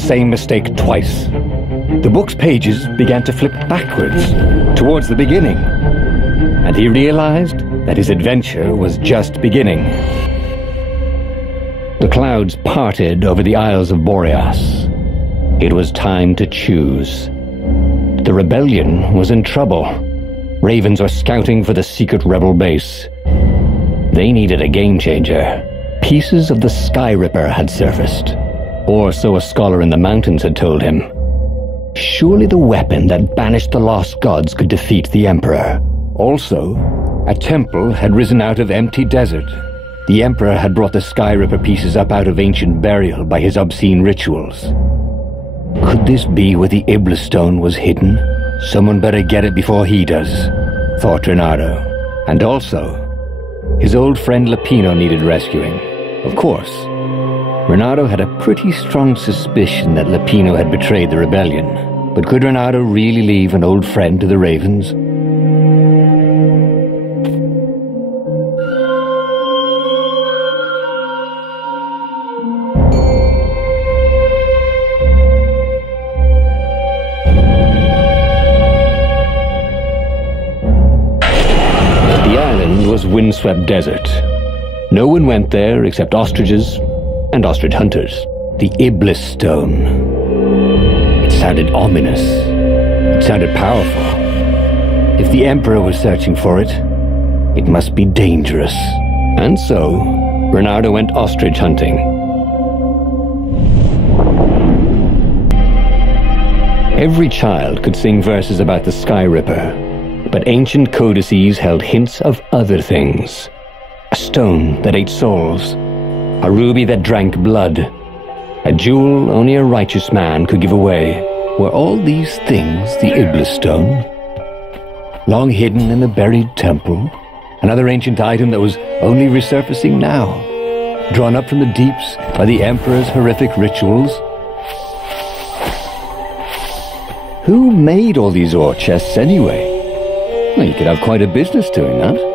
same mistake twice. The book's pages began to flip backwards, towards the beginning, and he realized that his adventure was just beginning. The clouds parted over the Isles of Boreas. It was time to choose. The rebellion was in trouble. Ravens were scouting for the secret rebel base. They needed a game-changer. Pieces of the Sky Ripper had surfaced, or so a scholar in the mountains had told him. Surely the weapon that banished the lost gods could defeat the Emperor. Also, a temple had risen out of empty desert. The Emperor had brought the Sky Ripper pieces up out of ancient burial by his obscene rituals. Could this be where the Iblis stone was hidden? Someone better get it before he does, thought Renato. And also, his old friend Lupino needed rescuing. Of course, Renato had a pretty strong suspicion that Lupino had betrayed the rebellion. But could Renato really leave an old friend to the Ravens? Was windswept desert. No one went there except ostriches and ostrich hunters. The Iblis stone. It sounded ominous. It sounded powerful. If the Emperor was searching for it, it must be dangerous. And so, Renato went ostrich hunting. Every child could sing verses about the Sky Ripper. But ancient codices held hints of other things. A stone that ate souls. A ruby that drank blood. A jewel only a righteous man could give away. Were all these things the Iblis stone? Long hidden in the buried temple? Another ancient item that was only resurfacing now? Drawn up from the deeps by the Emperor's horrific rituals? Who made all these ore chests anyway? Well, you could have quite a business doing that.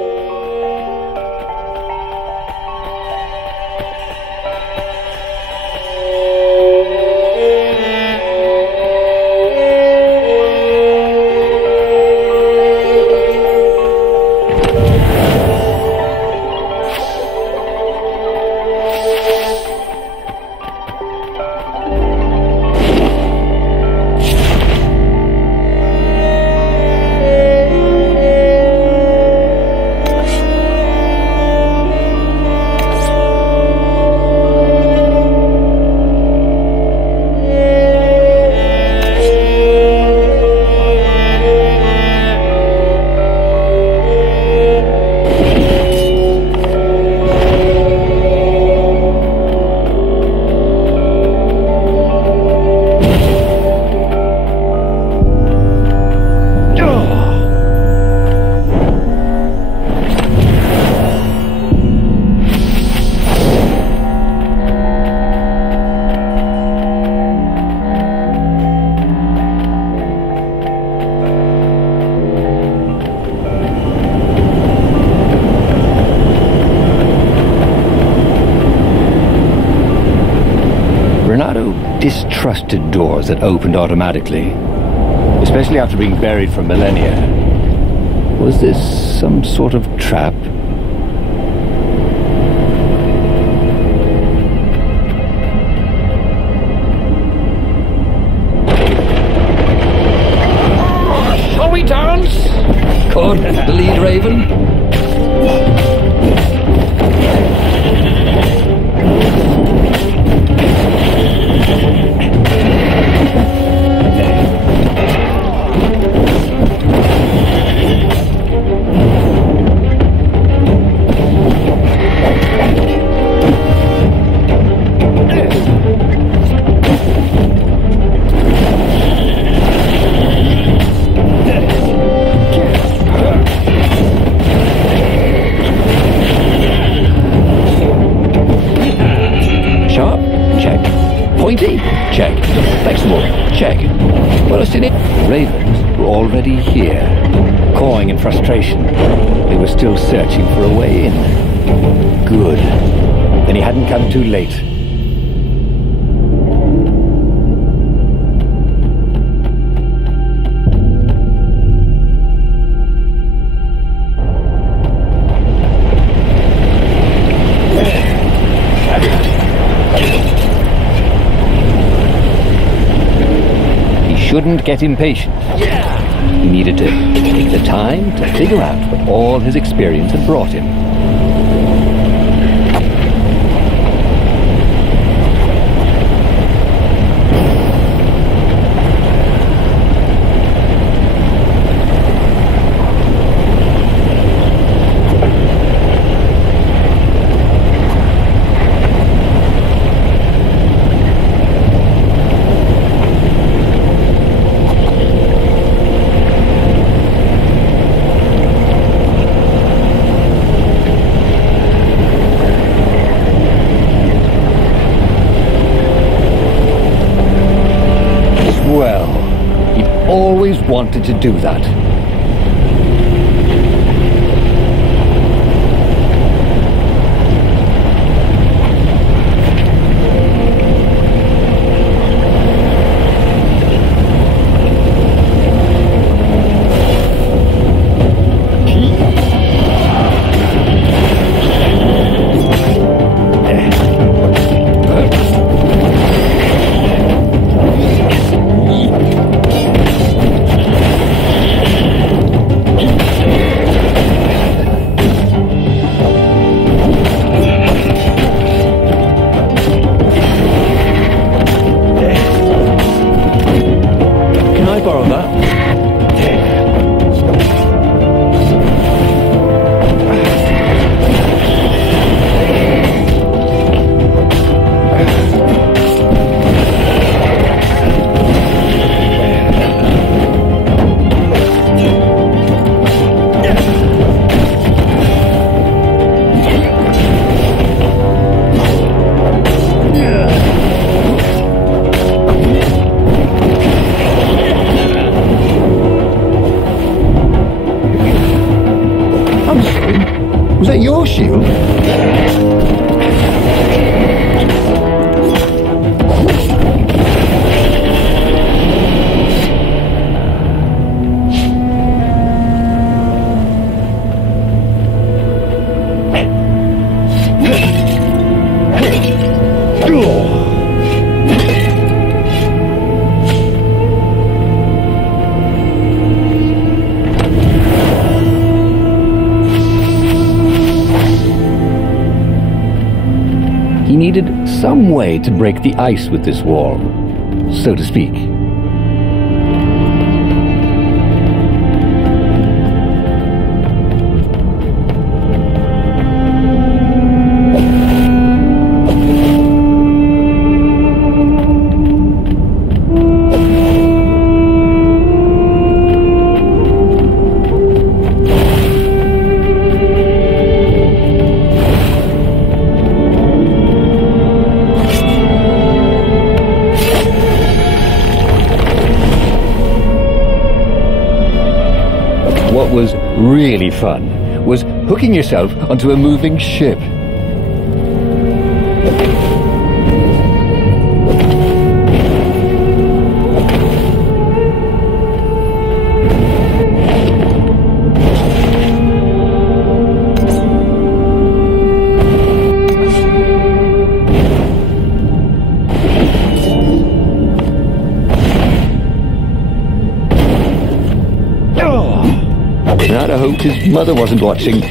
Distrusted doors that opened automatically, especially after being buried for millennia. Was this some sort of trap? Shall we dance? Caught the lead raven? Check. Flexible. Check. Well, it's in it. Ravens were already here, cawing in frustration. They were still searching for a way in. Good. Then he hadn't come too late. shouldn't get impatient. He needed to take the time to figure out what all his experience had brought him. Always wanted to do that. Was that your shield? He needed some way to break the ice with this wall, so to speak. What was really fun was hooking yourself onto a moving ship. I hoped his mother wasn't watching.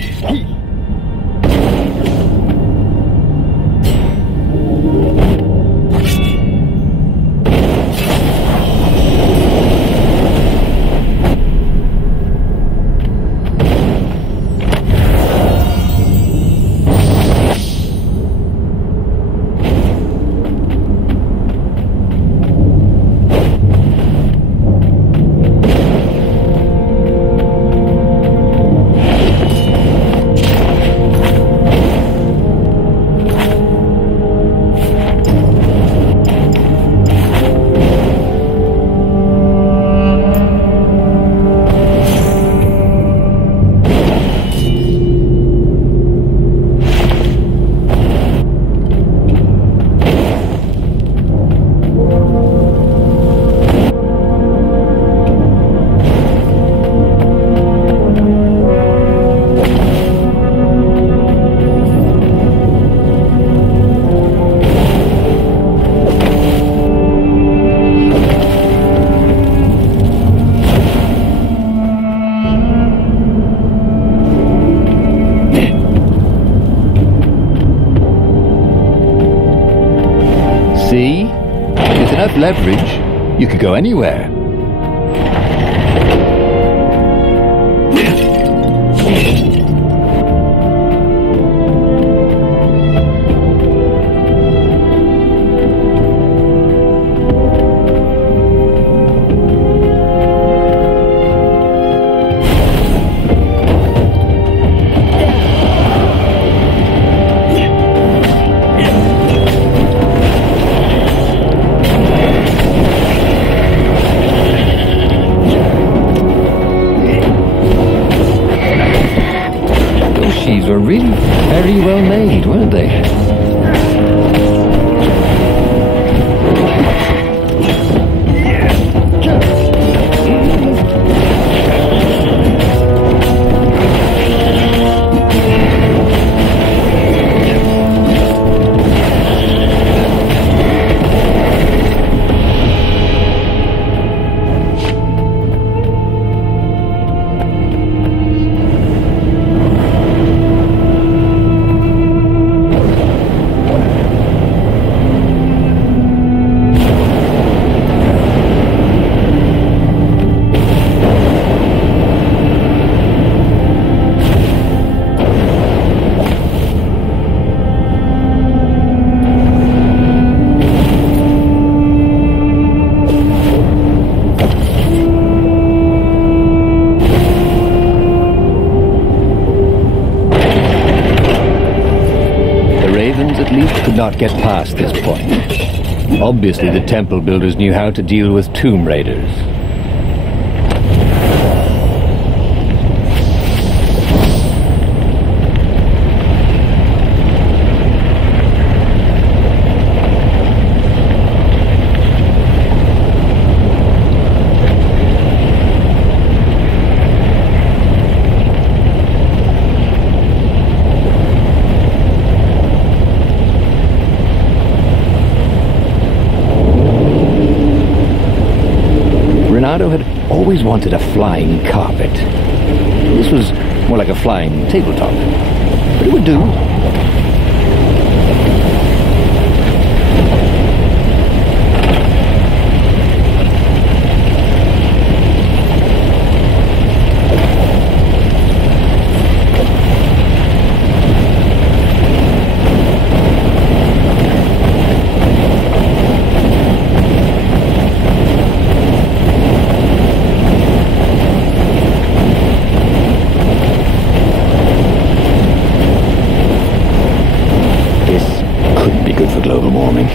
See? With enough leverage, you could go anywhere. Were really very well made, weren't they? Could not get past this point. Obviously, the temple builders knew how to deal with tomb raiders. Renato had always wanted a flying carpet. This was more like a flying tabletop, but it would do. Global warming.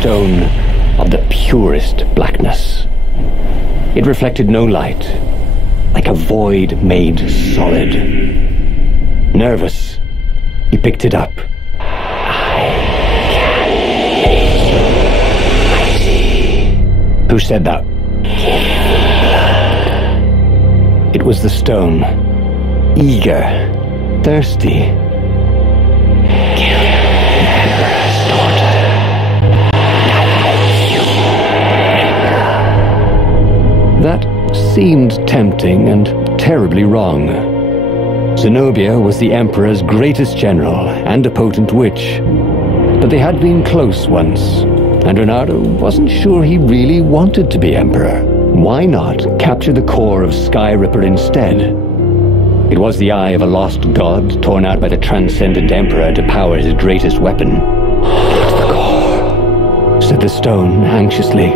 Stone of the purest blackness. It reflected no light, like a void made solid. Nervous, he picked it up. Who said that? It was the stone. Eager, thirsty. That seemed tempting and terribly wrong. Zenobia was the Emperor's greatest general and a potent witch, but they had been close once, and Renato wasn't sure he really wanted to be Emperor. Why not capture the core of Skyripper instead? It was the eye of a lost god torn out by the transcendent Emperor to power his greatest weapon. "It's the core," said the stone anxiously.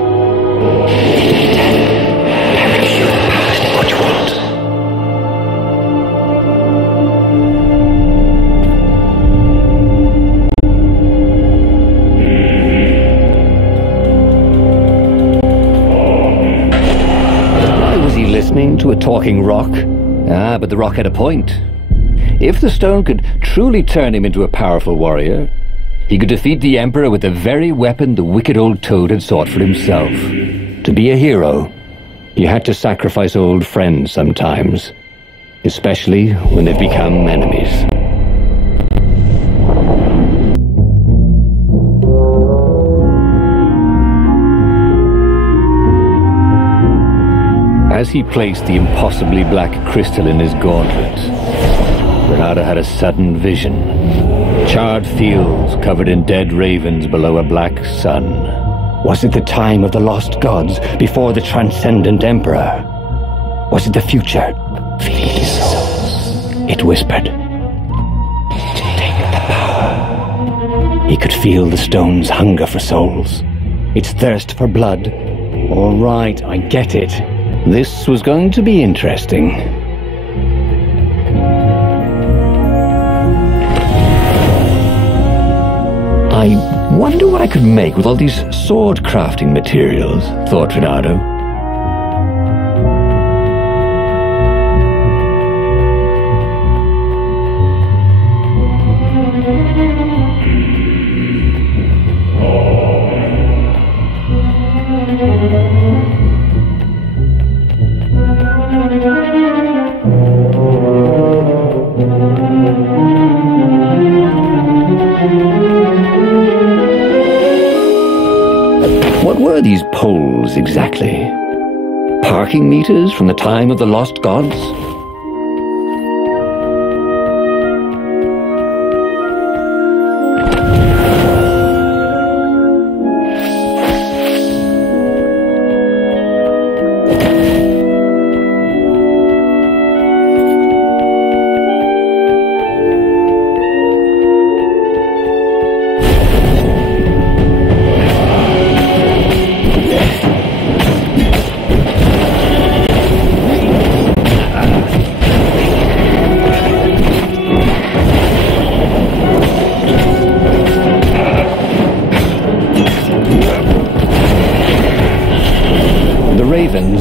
To a talking rock. Ah, but the rock had a point. If the stone could truly turn him into a powerful warrior, he could defeat the Emperor with the very weapon the wicked old toad had sought for himself. To be a hero, you had to sacrifice old friends sometimes, especially when they've become enemies. As he placed the impossibly black crystal in his gauntlet, Renato had a sudden vision. Charred fields covered in dead ravens below a black sun. Was it the time of the lost gods before the transcendent emperor? Was it the future? Feed souls, it whispered. Take the power. He could feel the stone's hunger for souls, its thirst for blood. All right, I get it. This was going to be interesting. I wonder what I could make with all these sword crafting materials, thought Renato. What were these poles exactly? Parking meters from the time of the lost gods?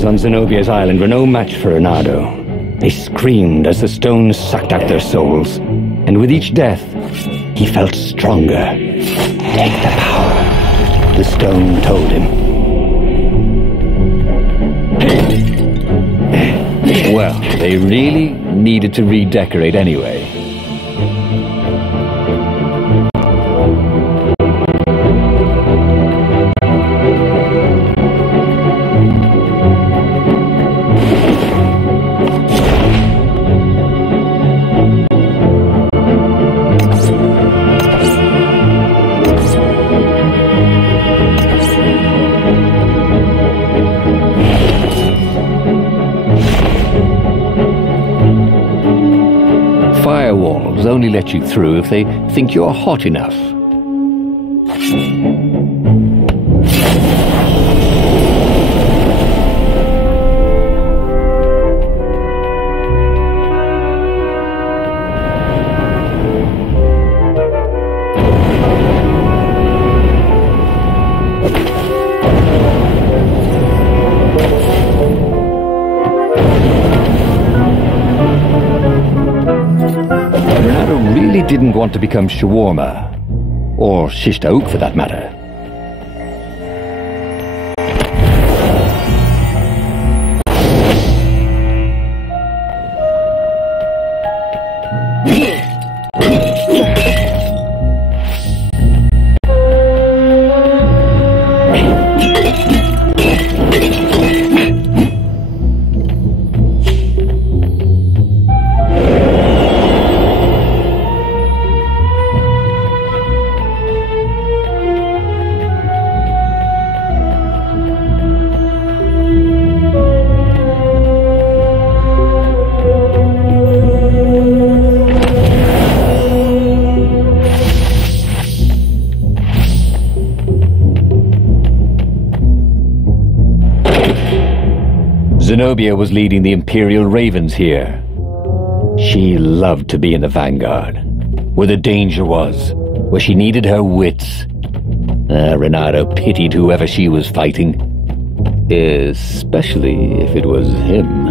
On Zenobia's island were no match for Renato. They screamed as the stones sucked out their souls, and with each death, he felt stronger. Take the power, the stone told him. Well, they really needed to redecorate anyway. Firewalls only let you through if they think you're hot enough. Didn't want to become shawarma, or shish taouk for that matter. Zenobia was leading the Imperial Ravens here. She loved to be in the vanguard, where the danger was, where she needed her wits. Renato pitied whoever she was fighting, especially if it was him.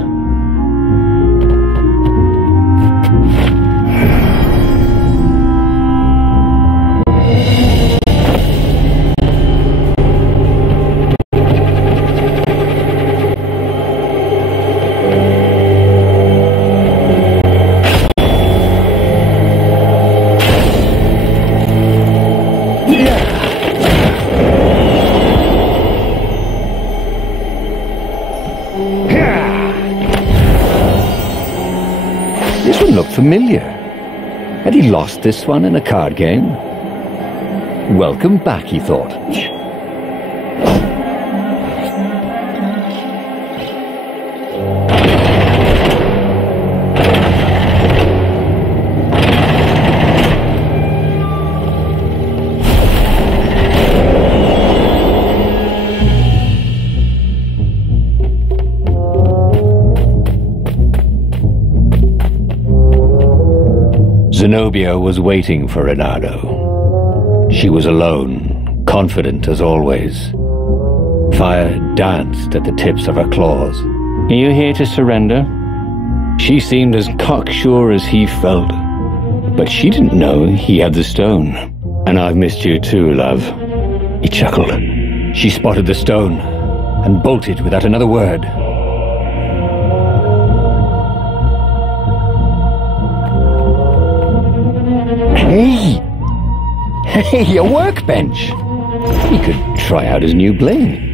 This one looked familiar. Had he lost this one in a card game? Welcome back, he thought. Zenobia was waiting for Renato. She was alone, confident as always. Fire danced at the tips of her claws. Are you here to surrender? She seemed as cocksure as he felt. But she didn't know he had the stone. And I've missed you too, love. He chuckled. She spotted the stone and bolted without another word. Hey, a workbench! He could try out his new bling.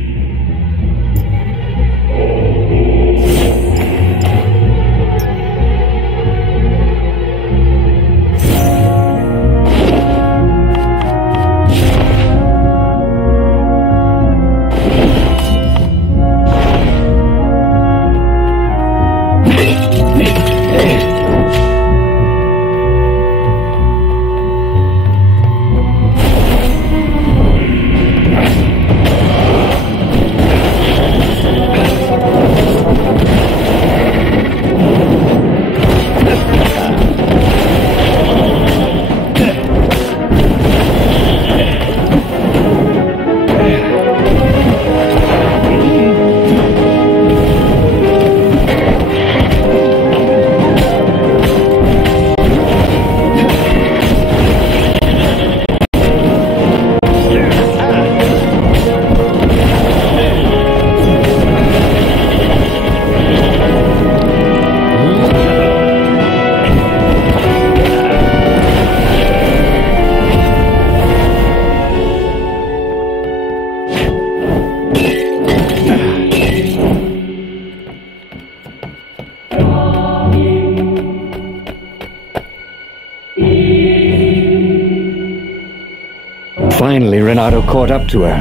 Finally, Renato caught up to her.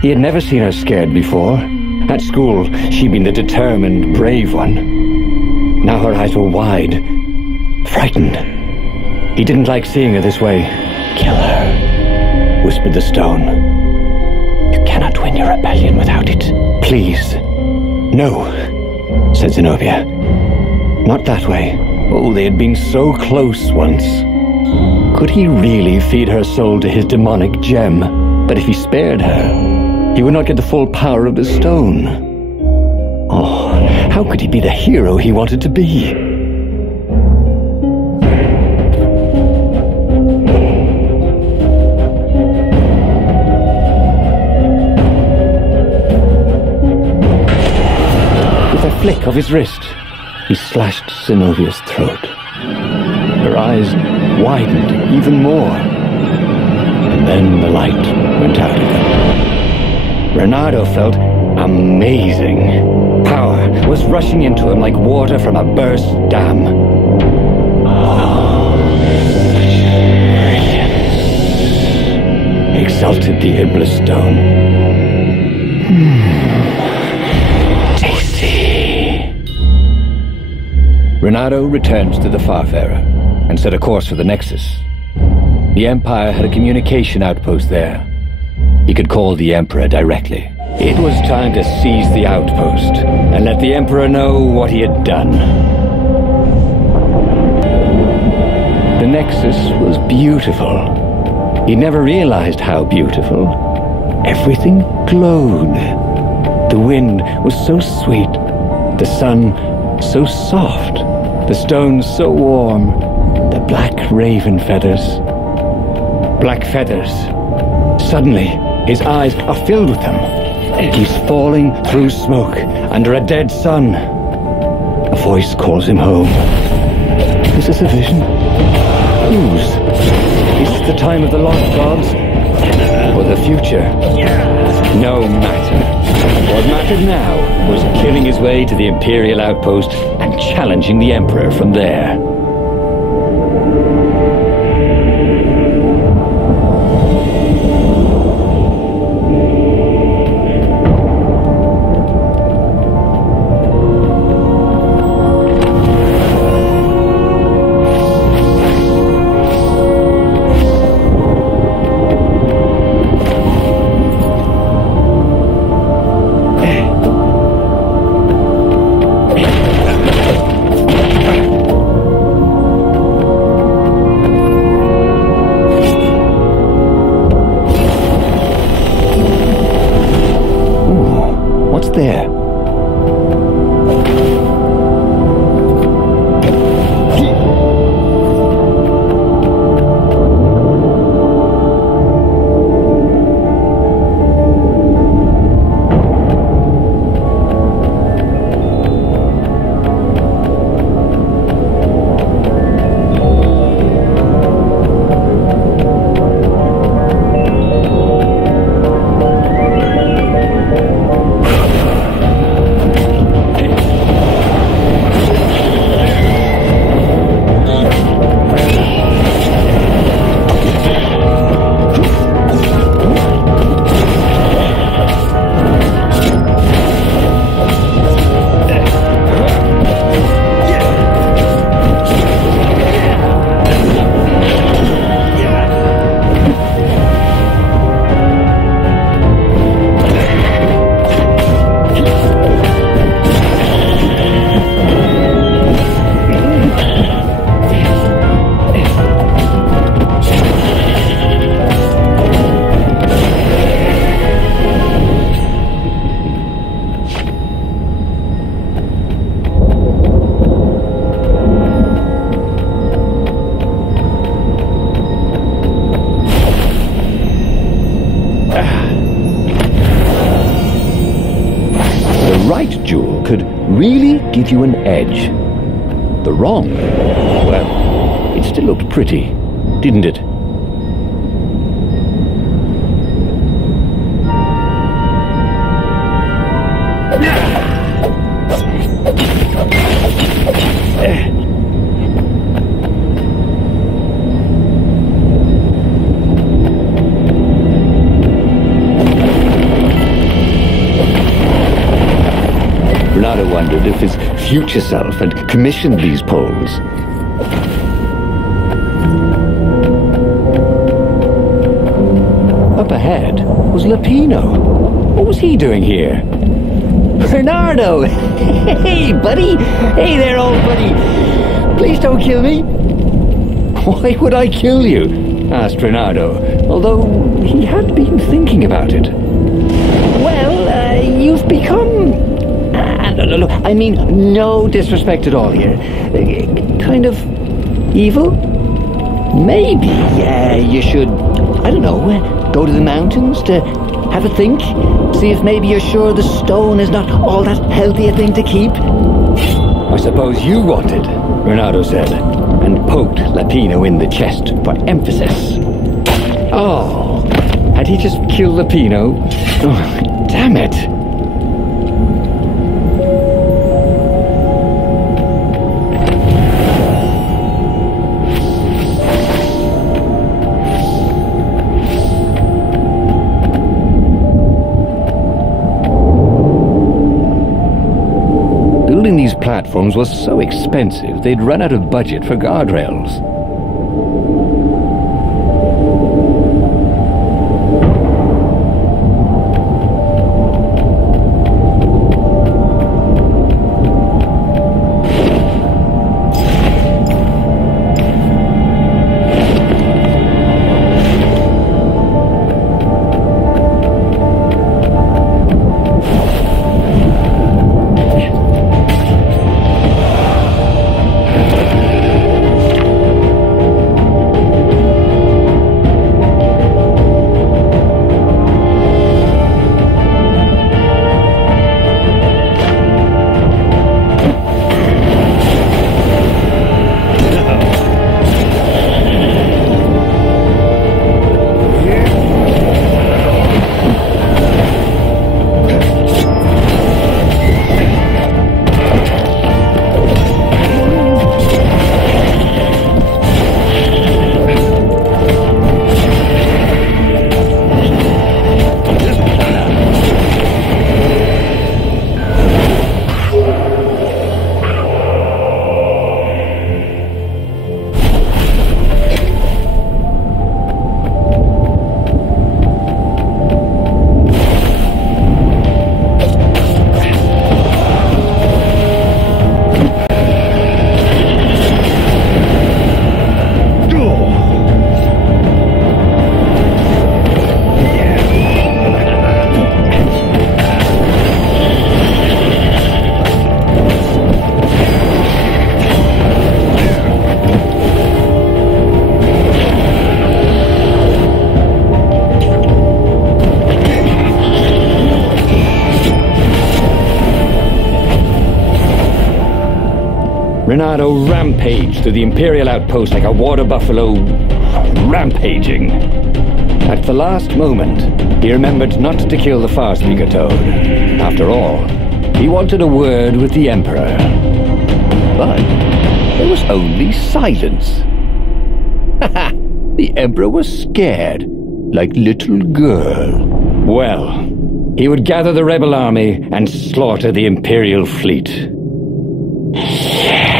He had never seen her scared before. At school, she'd been the determined, brave one. Now her eyes were wide, frightened. He didn't like seeing her this way. Kill her, whispered the stone. You cannot win your rebellion without it. Please. No, said Zenobia. Not that way. Oh, they had been so close once. Could he really feed her soul to his demonic gem? But if he spared her, he would not get the full power of the stone. Oh, how could he be the hero he wanted to be? With a flick of his wrist, he slashed Zenobia's throat. Her eyes widened even more. And then the light went out again. Renato felt amazing. Power was rushing into him like water from a burst dam. Oh, brilliance, exulted the Iblis stone. Tasty. Renato returned to the Farfarer and set a course for the Nexus. The Empire had a communication outpost there. He could call the Emperor directly. It was time to seize the outpost and let the Emperor know what he had done. The Nexus was beautiful. He never realized how beautiful. Everything glowed. The wind was so sweet, the sun so soft, the stones so warm, the black raven feathers. Black feathers. Suddenly, his eyes are filled with them. He's falling through smoke under a dead sun. A voice calls him home. Is this a vision? Whose? Is this the time of the lost gods? For the future. No matter. What mattered now was killing his way to the Imperial outpost and challenging the Emperor from there. There. Could really give you an edge. The wrong, well, it still looked pretty, didn't it? Renato wondered if his future self had commissioned these poles. Up ahead was Lapino. What was he doing here? Bernardo! Hey, buddy! Hey there, old buddy! Please don't kill me! Why would I kill you? Asked Bernardo, although he had been thinking about it. Well, you've become... I mean, no disrespect at all here. Kind of evil? Maybe you should, I don't know, go to the mountains to have a think? See if maybe you're sure the stone is not all that healthy a thing to keep? I suppose you wanted, Renato said, and poked Lapino in the chest for emphasis. Oh, had he just killed Lapino? Oh, damn it. Building these platforms was so expensive, they'd run out of budget for guardrails. Renato rampaged through the Imperial outpost like a water buffalo rampaging. At the last moment, he remembered not to kill the Farspeaker Toad. After all, he wanted a word with the Emperor. But there was only silence. The Emperor was scared, like little girl. Well, he would gather the rebel army and slaughter the Imperial fleet. Yes!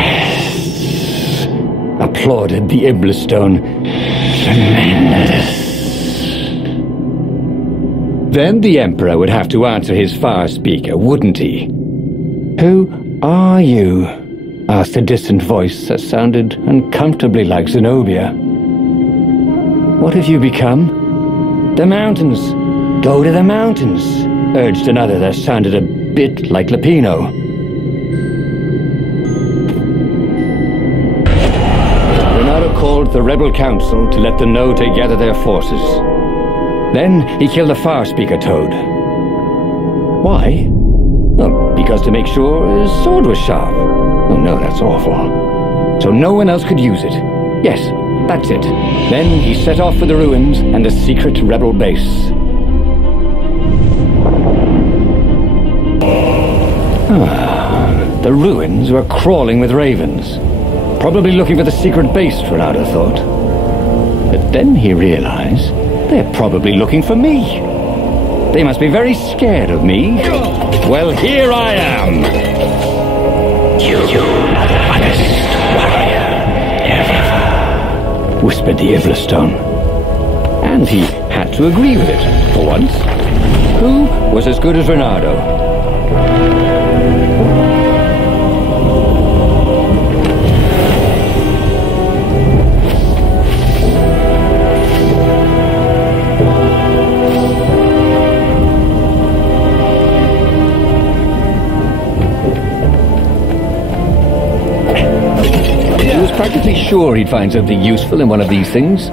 Applauded the Iblistone. Tremendous. Then the Emperor would have to answer his Farspeaker, wouldn't he? Who are you? Asked a distant voice that sounded uncomfortably like Zenobia. What have you become? The mountains. Go to the mountains, urged another that sounded a bit like Lapino. Renato called the rebel council to let them know to gather their forces. Then he killed the Farspeaker Toad. Why? Well, because to make sure his sword was sharp. Oh no, that's awful. So no one else could use it. Yes, that's it. Then he set off for the ruins and the secret rebel base. The ruins were crawling with ravens. Probably looking for the secret base, Renato thought. But then he realized they're probably looking for me. They must be very scared of me. Well, here I am. You are the honest warrior ever, whispered the Iblistone. And he had to agree with it, for once. Who was as good as Renato? Practically sure he'd find something useful in one of these things.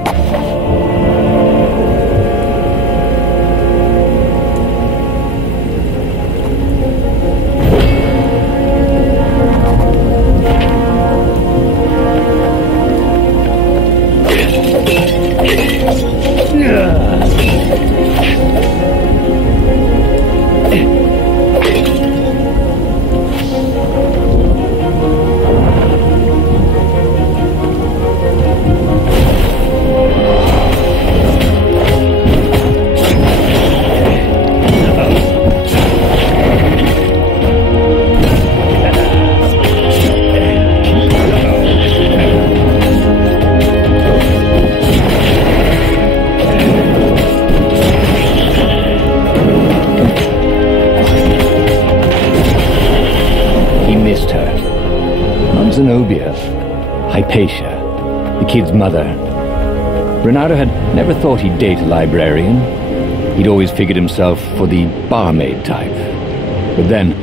Hypatia, the kid's mother. Renato had never thought he'd date a librarian. He'd always figured himself for the barmaid type. But then,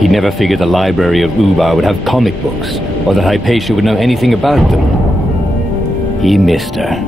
he'd never figured the library of Ubar would have comic books, or that Hypatia would know anything about them. He missed her.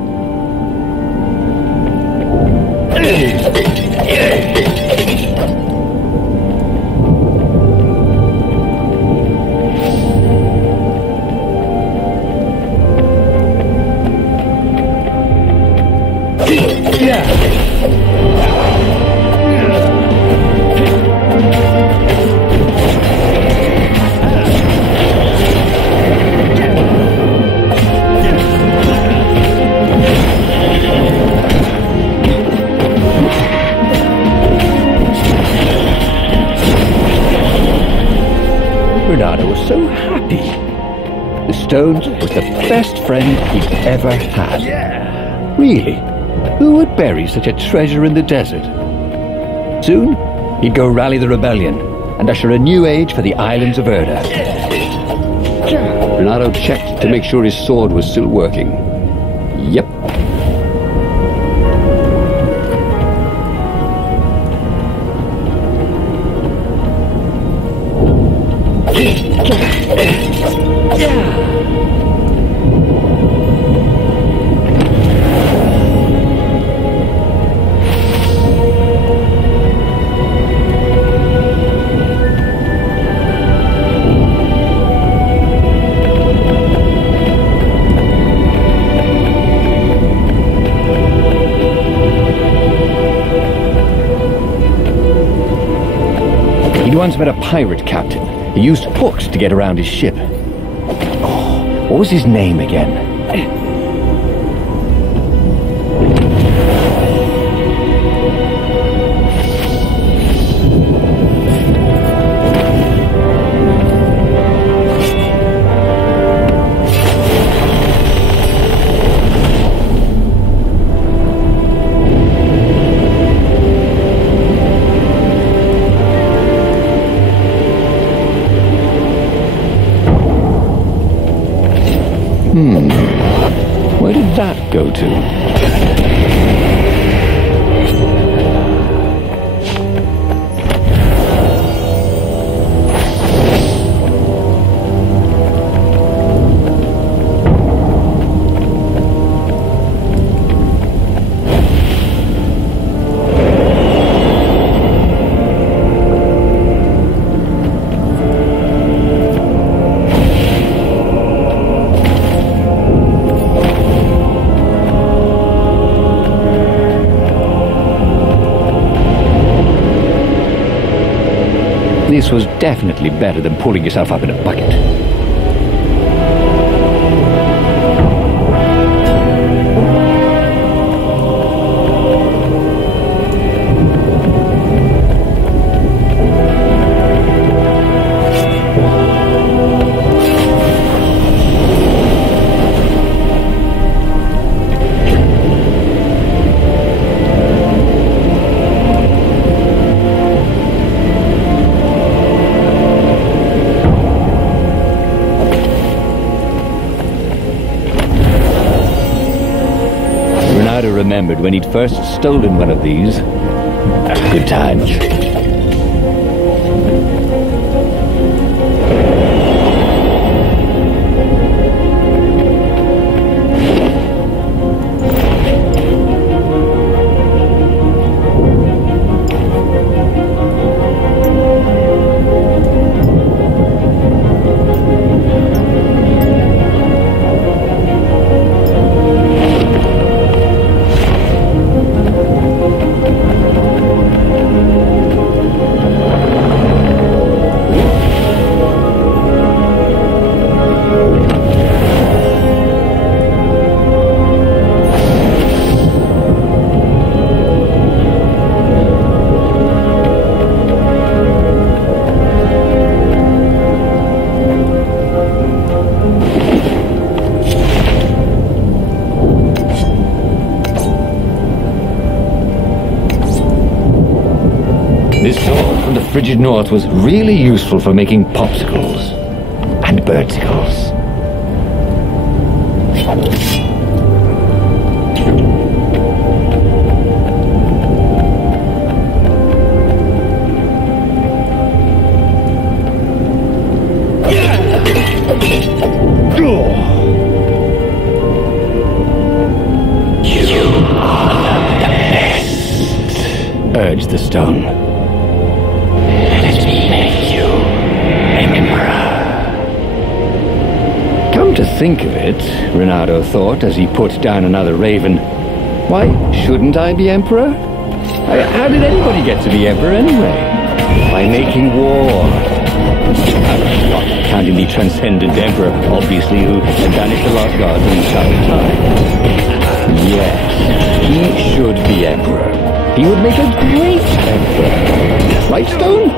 Renato was so happy. The stone was the best friend he'd ever had. Really? Who would bury such a treasure in the desert? Soon, he'd go rally the rebellion and usher a new age for the islands of Erda. Renato checked to make sure his sword was still working. Yep. He'd once met a pirate captain. He used hooks to get around his ship. Oh, what was his name again? Where did that go to? This was definitely better than pulling yourself up in a bucket. Remembered when he'd first stolen one of these. Good times. This sword from the frigid north was really useful for making popsicles and birdicles. Urged the stone. Let me make you Emperor. Come to think of it, Renato thought as he put down another raven, why shouldn't I be Emperor? How did anybody get to be Emperor anyway? By making war. Not counting the transcendent Emperor, obviously, who banished the lost gods and started time. Yes, he should be Emperor. He would make a great emperor. Right, Stone?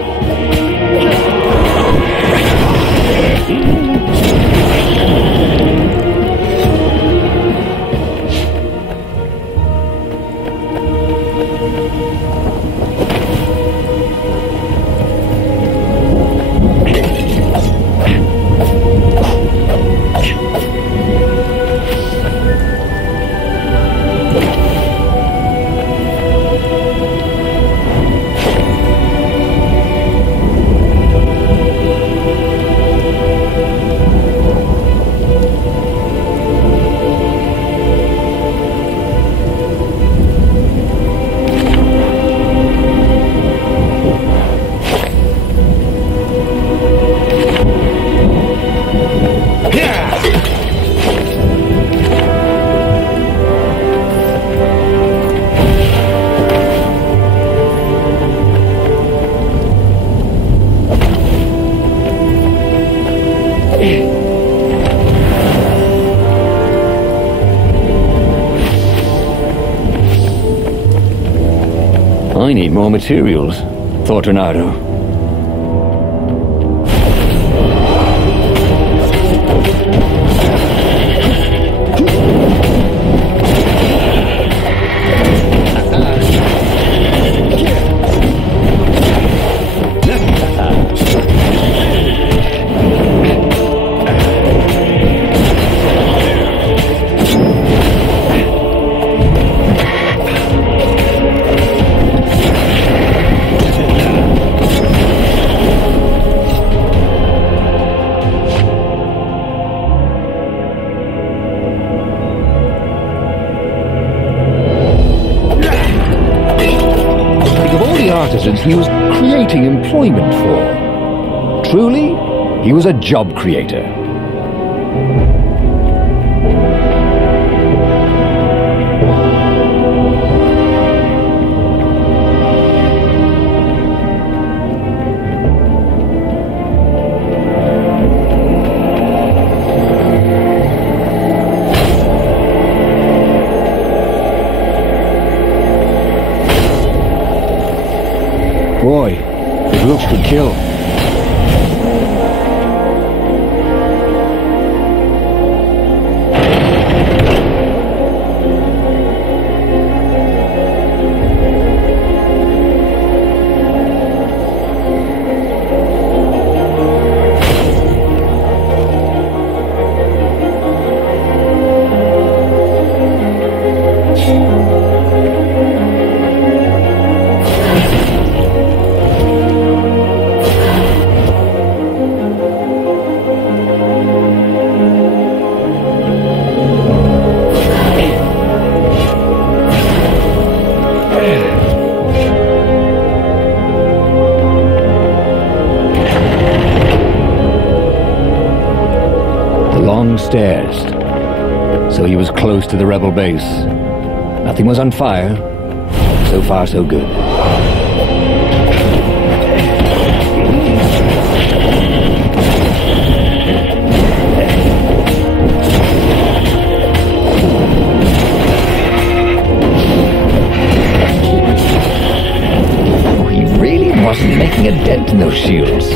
I need more materials, thought Renato. He was creating employment for. Truly, he was a job creator. Boy, it looks to kill. Stairs. So he was close to the rebel base. Nothing was on fire. So far, so good. Oh, he really wasn't making a dent in those shields.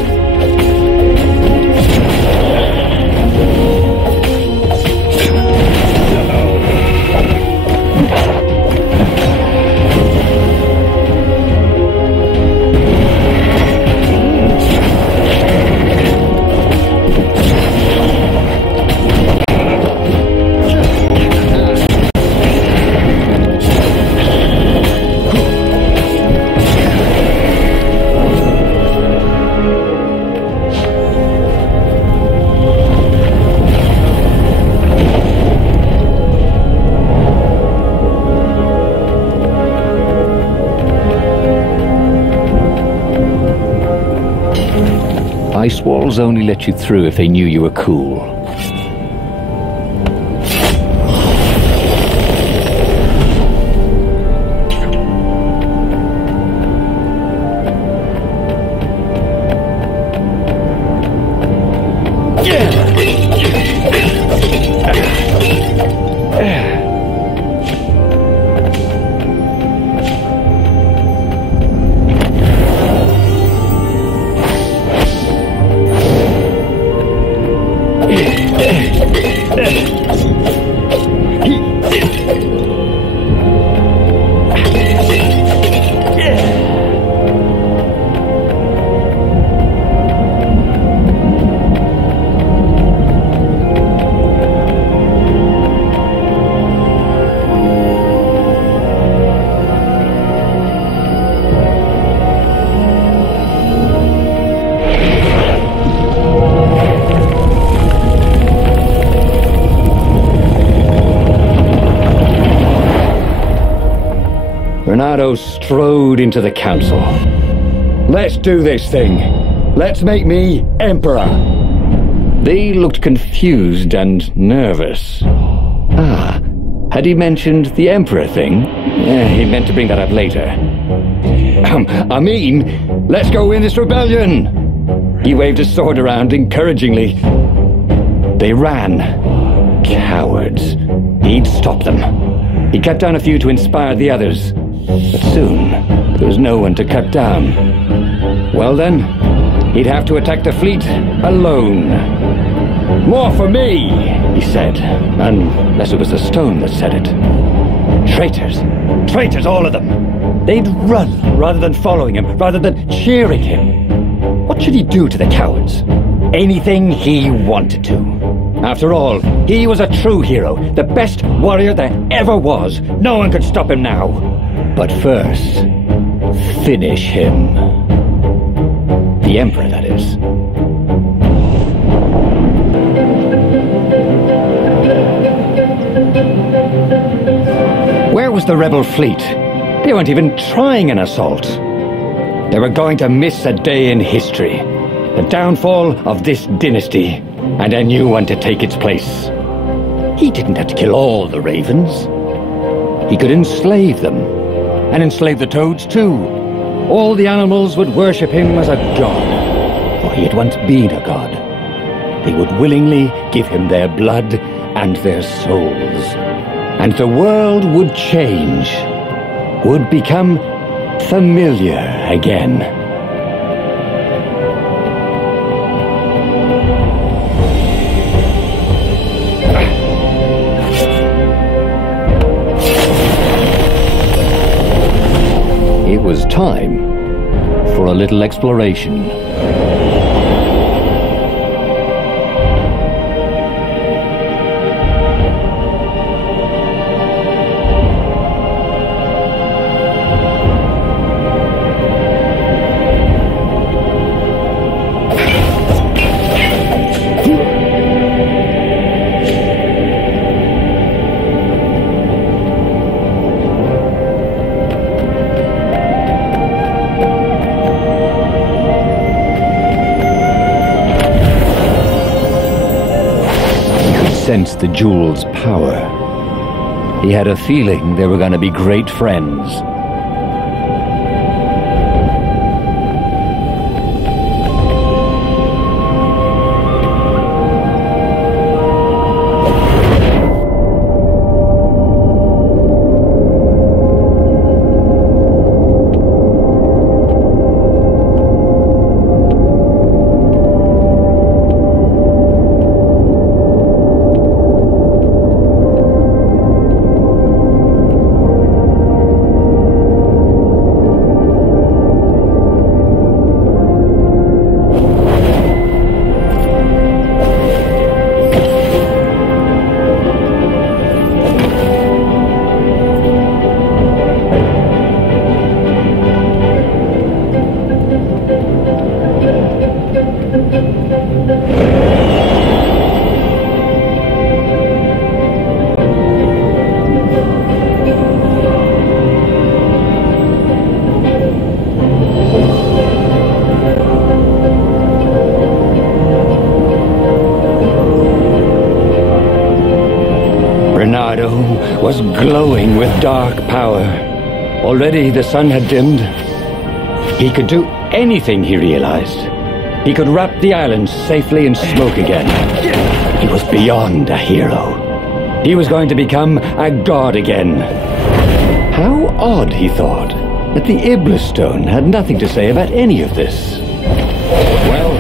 Ice walls only let you through if they knew you were cool. Renato strode into the council. Let's do this thing. Let's make me emperor. They looked confused and nervous. Ah, had he mentioned the emperor thing? He meant to bring that up later. I mean, let's go win this rebellion. He waved his sword around encouragingly. They ran. Cowards. He'd stop them. He cut down a few to inspire the others. But soon, there was no one to cut down. Well then, he'd have to attack the fleet alone. "More for me," he said, unless it was the stone that said it. Traitors. Traitors, all of them. They'd run rather than following him, rather than cheering him. What should he do to the cowards? Anything he wanted to. After all, he was a true hero, the best warrior there ever was. No one could stop him now. But first, finish him. The Emperor, that is. Where was the rebel fleet? They weren't even trying an assault. They were going to miss a day in history. The downfall of this dynasty, and a new one to take its place. He didn't have to kill all the ravens. He could enslave them, and enslave the toads too. All the animals would worship him as a god, for he had once been a god. They would willingly give him their blood and their souls. And the world would change, would become familiar again. It was time for a little exploration. Sensed the jewel's power. He had a feeling they were going to be great friends. Was glowing with dark power. Already the sun had dimmed. He could do anything, he realized. He could wrap the island safely in smoke again. He was beyond a hero. He was going to become a god again. How odd, he thought, that the Iblis stone had nothing to say about any of this. Well,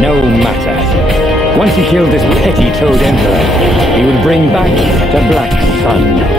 no matter. Once he killed this petty toad emperor, he would bring back the Black Sun.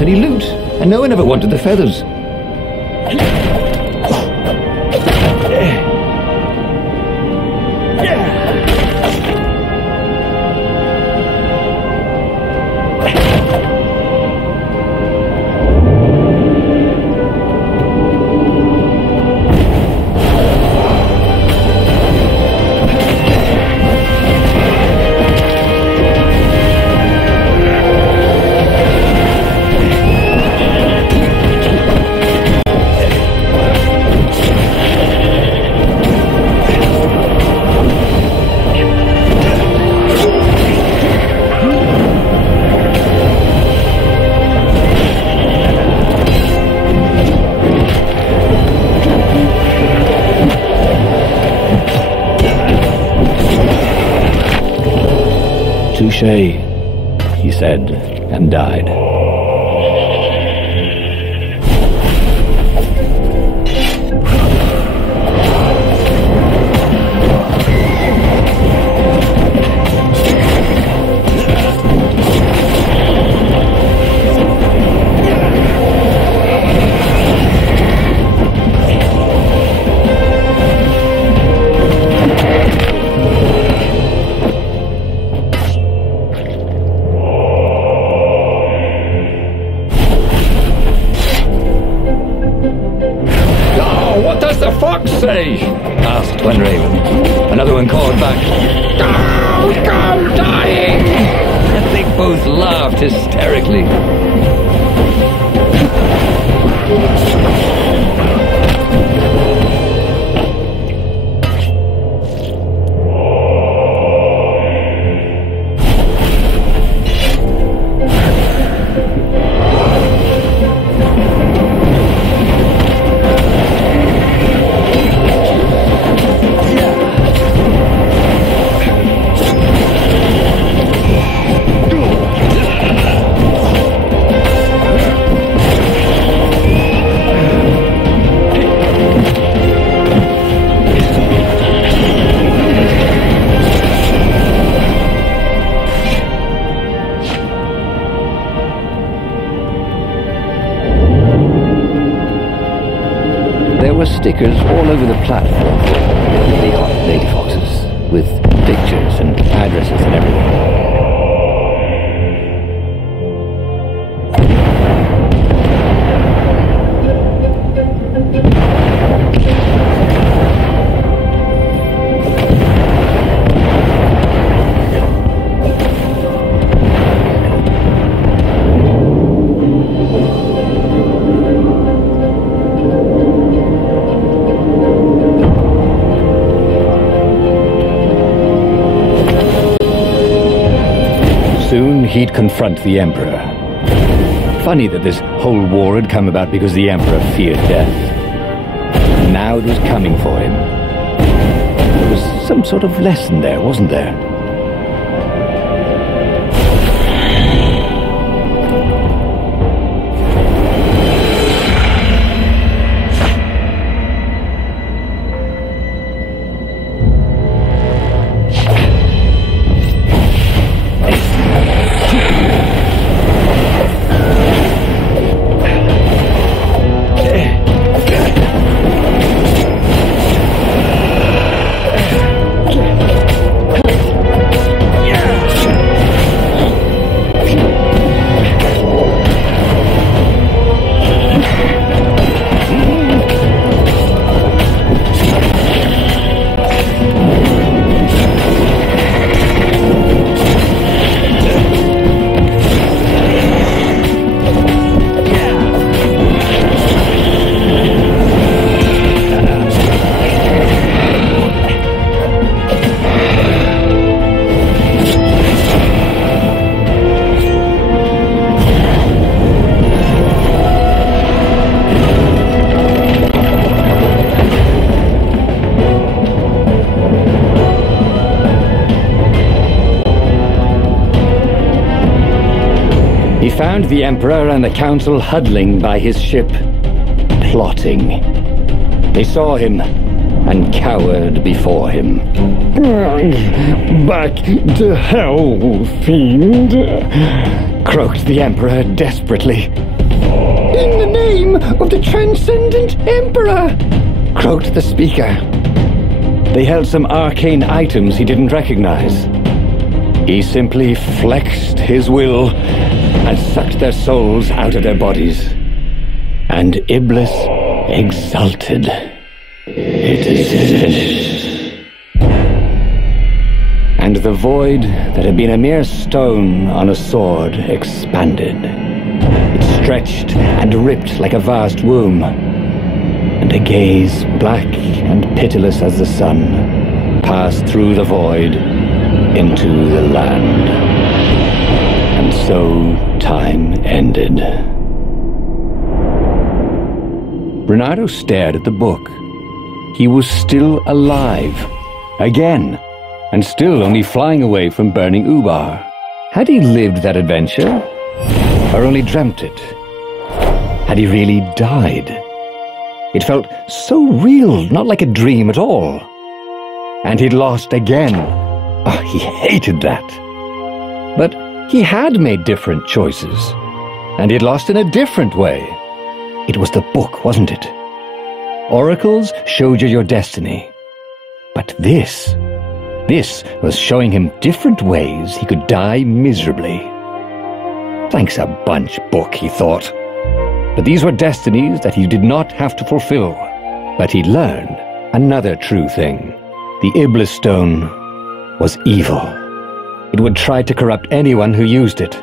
Any loot, and no one ever wanted the feathers. cliché, he said, and died. Say, asked one raven. Another one called back, Go, dying! And they both laughed hysterically. There were stickers all over the platform for the hot lady foxes, with pictures and addresses and everything. Soon he'd confront the Emperor. Funny that this whole war had come about because the Emperor feared death. And now it was coming for him. There was some sort of lesson there, wasn't there? He found the Emperor and the Council huddling by his ship, plotting. They saw him and cowered before him. Back to hell, fiend! Croaked the Emperor desperately. In the name of the Transcendent Emperor! Croaked the speaker. They held some arcane items he didn't recognize. He simply flexed his will and sucked their souls out of their bodies. And Iblis exulted. It is finished. And the void that had been a mere stone on a sword expanded. It stretched and ripped like a vast womb. And a gaze black and pitiless as the sun passed through the void into the land. And so time ended. Bernardo stared at the book. He was still alive. Again. And still only flying away from burning Ubar. Had he lived that adventure, or only dreamt it? Had he really died? It felt so real, not like a dream at all. And he'd lost again. Oh, he hated that. But he had made different choices, and he'd lost in a different way. It was the book, wasn't it? Oracles showed you your destiny. But this was showing him different ways he could die miserably. Thanks a bunch, book, he thought. But these were destinies that he did not have to fulfill. But he learned another true thing. The Iblis Stone was evil. It would try to corrupt anyone who used it.